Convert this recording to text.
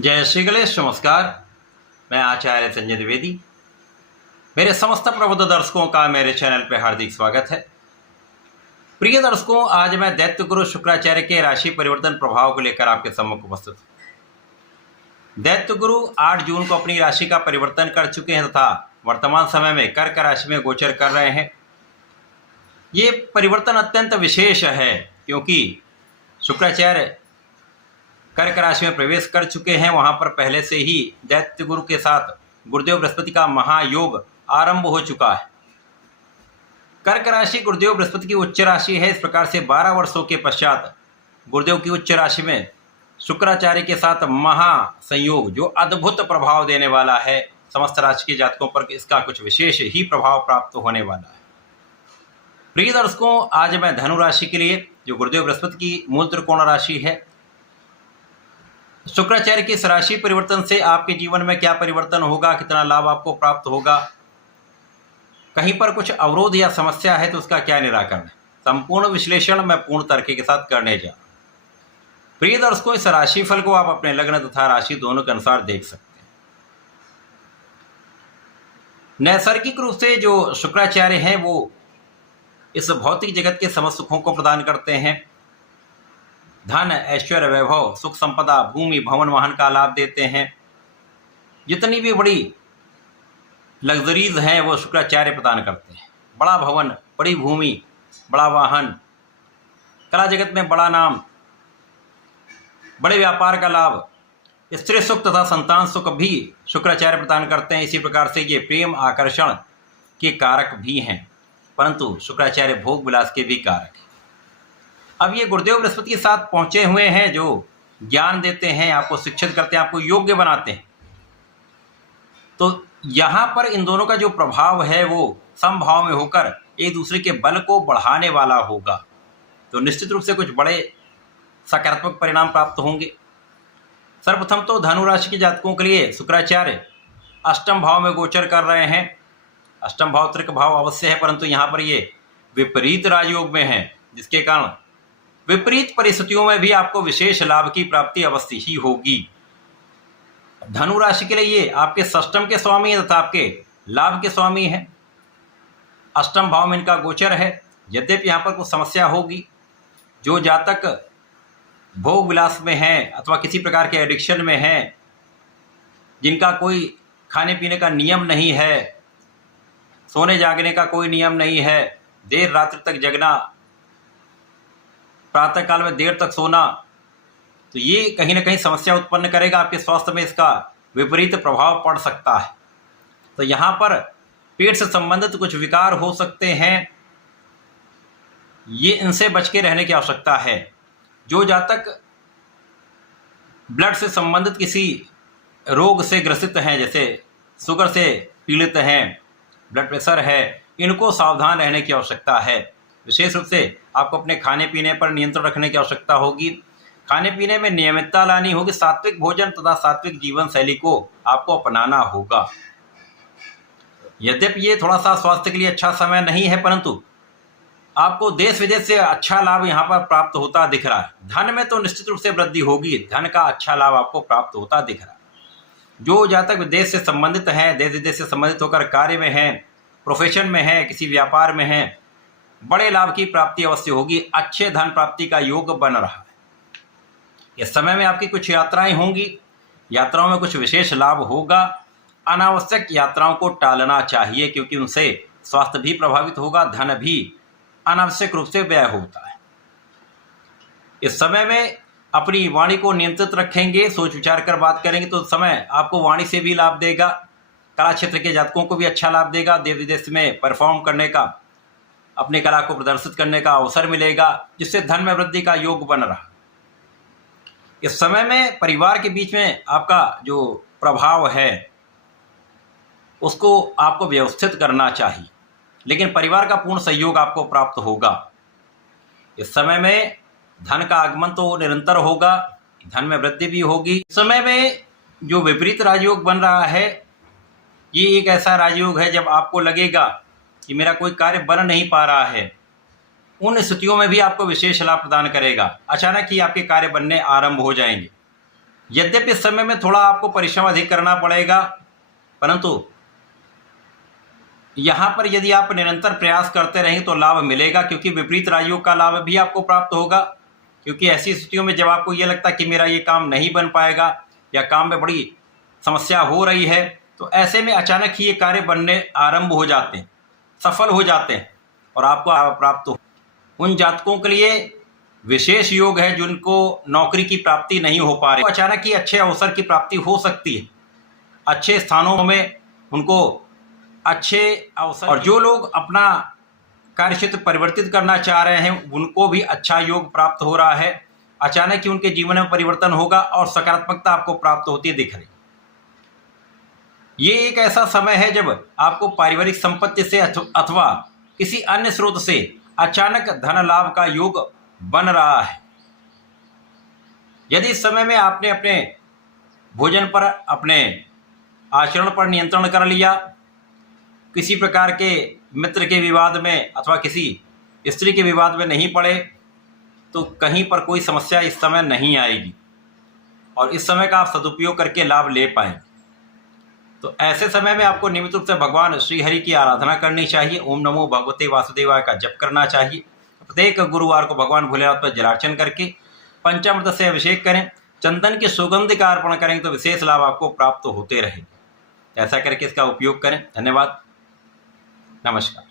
जय श्री गणेश। नमस्कार। मैं आचार्य संजय द्विवेदी। मेरे समस्त प्रबुद्ध दर्शकों का मेरे चैनल पर हार्दिक स्वागत है। प्रिय दर्शकों, आज मैं दैत्य गुरु शुक्राचार्य के राशि परिवर्तन प्रभाव को लेकर आपके सम्मुख उपस्थित हूँ। दैत्य गुरु 8 जून को अपनी राशि का परिवर्तन कर चुके हैं तथा वर्तमान समय में कर्क राशि में गोचर कर रहे हैं। ये परिवर्तन अत्यंत विशेष है क्योंकि शुक्राचार्य कर्क राशि में प्रवेश कर चुके हैं। वहां पर पहले से ही दैत्य गुरु के साथ गुरुदेव बृहस्पति का महायोग आरंभ हो चुका है। कर्क राशि गुरुदेव बृहस्पति की उच्च राशि है। इस प्रकार से 12 वर्षों के पश्चात गुरुदेव की उच्च राशि में शुक्राचार्य के साथ महासंयोग जो अद्भुत प्रभाव देने वाला है, समस्त राशि के जातकों पर इसका कुछ विशेष ही प्रभाव प्राप्त होने वाला है। प्रिय दर्शकों, आज मैं धनु राशि के लिए जो गुरुदेव बृहस्पति की मूल त्रिकोण राशि है, शुक्राचार्य की इस राशि परिवर्तन से आपके जीवन में क्या परिवर्तन होगा, कितना लाभ आपको प्राप्त होगा, कहीं पर कुछ अवरोध या समस्या है तो उसका क्या निराकरण है, संपूर्ण विश्लेषण मैं पूर्ण तर्क के साथ करने जा रहा हूं। प्रिय दर्शकों, इस राशि फल को आप अपने लग्न तथा राशि दोनों के अनुसार देख सकते हैं। नैसर्गिक रूप से जो शुक्राचार्य हैं वो इस भौतिक जगत के समस्त सुखों को प्रदान करते हैं। धन, ऐश्वर्य, वैभव, सुख संपदा, भूमि, भवन, वाहन का लाभ देते हैं। जितनी भी बड़ी लग्जरीज हैं वो शुक्राचार्य प्रदान करते हैं। बड़ा भवन, बड़ी भूमि, बड़ा वाहन, कला जगत में बड़ा नाम, बड़े व्यापार का लाभ, स्त्री सुख तथा संतान सुख भी शुक्राचार्य प्रदान करते हैं। इसी प्रकार से ये प्रेम आकर्षण के कारक भी हैं, परंतु शुक्राचार्य भोग विलास के भी कारक हैं। अब ये गुरुदेव बृहस्पति के साथ पहुंचे हुए हैं जो ज्ञान देते हैं, आपको शिक्षित करते हैं, आपको योग्य बनाते हैं। तो यहाँ पर इन दोनों का जो प्रभाव है वो समभाव में होकर एक दूसरे के बल को बढ़ाने वाला होगा। तो निश्चित रूप से कुछ बड़े सकारात्मक परिणाम प्राप्त होंगे। सर्वप्रथम तो धनु राशि के जातकों के लिए शुक्राचार्य अष्टम भाव में गोचर कर रहे हैं। अष्टम भाव त्रिक भाव अवश्य है, परंतु यहाँ पर ये विपरीत राजयोग में है, जिसके कारण विपरीत परिस्थितियों में भी आपको विशेष लाभ की प्राप्ति अवश्य ही होगी। धनु राशि के लिए ये आपके षष्टम के स्वामी तथा आपके लाभ के स्वामी हैं। अष्टम भाव में इनका गोचर है। यद्यपि यहाँ पर कुछ समस्या होगी। जो जातक भोग विलास में हैं अथवा किसी प्रकार के एडिक्शन में हैं, जिनका कोई खाने पीने का नियम नहीं है, सोने जागने का कोई नियम नहीं है, देर रात्रि तक जगना, प्रातः काल में देर तक सोना, तो ये कहीं ना कहीं समस्या उत्पन्न करेगा। आपके स्वास्थ्य में इसका विपरीत प्रभाव पड़ सकता है। तो यहाँ पर पेट से संबंधित कुछ विकार हो सकते हैं, ये इनसे बच के रहने की आवश्यकता है। जो जातक ब्लड से संबंधित किसी रोग से ग्रसित हैं, जैसे शुगर से पीड़ित हैं, ब्लड प्रेशर है, इनको सावधान रहने की आवश्यकता है। विशेष रूप से आपको अपने खाने पीने पर नियंत्रण रखने की आवश्यकता होगी। खाने पीने में नियमितता लानी होगी। सात्विक भोजन तथा सात्विक जीवन शैली को आपको अपनाना होगा। यद्यपि ये थोड़ा सा स्वास्थ्य के लिए अच्छा समय नहीं है, परंतु आपको देश विदेश से अच्छा लाभ यहाँ पर प्राप्त होता दिख रहा है। धन में तो निश्चित रूप से वृद्धि होगी, धन का अच्छा लाभ आपको प्राप्त होता दिख रहा है। जो जातक विदेश से संबंधित हैं, देश विदेश से संबंधित होकर कार्य में हैं, प्रोफेशन में हैं, किसी व्यापार में हैं, बड़े लाभ की प्राप्ति अवश्य होगी। अच्छे धन प्राप्ति का योग बन रहा है। इस समय में आपकी कुछ यात्राएं होंगी, यात्राओं में कुछ विशेष लाभ होगा। अनावश्यक यात्राओं को टालना चाहिए क्योंकि उनसे स्वास्थ्य भी प्रभावित होगा, धन भी अनावश्यक रूप से व्यय होता है। इस समय में अपनी वाणी को नियंत्रित रखेंगे, सोच विचार कर बात करेंगे तो समय आपको वाणी से भी लाभ देगा। कला क्षेत्र के जातकों को भी अच्छा लाभ देगा। देश विदेश में परफॉर्म करने का, अपनी कला को प्रदर्शित करने का अवसर मिलेगा, जिससे धन में वृद्धि का योग बन रहा। इस समय में परिवार के बीच में आपका जो प्रभाव है उसको आपको व्यवस्थित करना चाहिए, लेकिन परिवार का पूर्ण सहयोग आपको प्राप्त होगा। इस समय में धन का आगमन तो निरंतर होगा, धन में वृद्धि भी होगी। इस समय में जो विपरीत राजयोग बन रहा है, ये एक ऐसा राजयोग है जब आपको लगेगा कि मेरा कोई कार्य बन नहीं पा रहा है, उन स्थितियों में भी आपको विशेष लाभ प्रदान करेगा। अचानक ही आपके कार्य बनने आरंभ हो जाएंगे। यद्यपि इस समय में थोड़ा आपको परिश्रम अधिक करना पड़ेगा, परंतु यहाँ पर यदि आप निरंतर प्रयास करते रहें तो लाभ मिलेगा, क्योंकि विपरीत राजयोग का लाभ भी आपको प्राप्त होगा। क्योंकि ऐसी स्थितियों में जब आपको ये लगता है कि मेरा ये काम नहीं बन पाएगा या काम में बड़ी समस्या हो रही है, तो ऐसे में अचानक ही ये कार्य बनने आरंभ हो जाते हैं, सफल हो जाते हैं और आपको लाभ प्राप्त हो। उन जातकों के लिए विशेष योग है जिनको नौकरी की प्राप्ति नहीं हो पा रही, तो अचानक ही अच्छे अवसर की प्राप्ति हो सकती है, अच्छे स्थानों में उनको अच्छे अवसर। और जो लोग अपना कार्यक्षेत्र परिवर्तित करना चाह रहे हैं उनको भी अच्छा योग प्राप्त हो रहा है, अचानक ही उनके जीवन में परिवर्तन होगा और सकारात्मकता आपको प्राप्त होती दिख रही। ये एक ऐसा समय है जब आपको पारिवारिक संपत्ति से अथवा किसी अन्य स्रोत से अचानक धन लाभ का योग बन रहा है। यदि इस समय में आपने अपने भोजन पर, अपने आचरण पर नियंत्रण कर लिया, किसी प्रकार के मित्र के विवाद में अथवा किसी स्त्री के विवाद में नहीं पड़े, तो कहीं पर कोई समस्या इस समय नहीं आएगी और इस समय का आप सदुपयोग करके लाभ ले पाएं। तो ऐसे समय में आपको नियमित रूप से भगवान श्री हरि की आराधना करनी चाहिए। ओम नमो भगवते वासुदेवाय का जप करना चाहिए। प्रत्येक गुरुवार को भगवान भोलेनाथ पर जलार्चन करके पंचामृत से अभिषेक करें, चंदन के सुगंध का अर्पण करें तो विशेष लाभ आपको प्राप्त होते रहे। ऐसा करके इसका उपयोग करें। धन्यवाद, नमस्कार।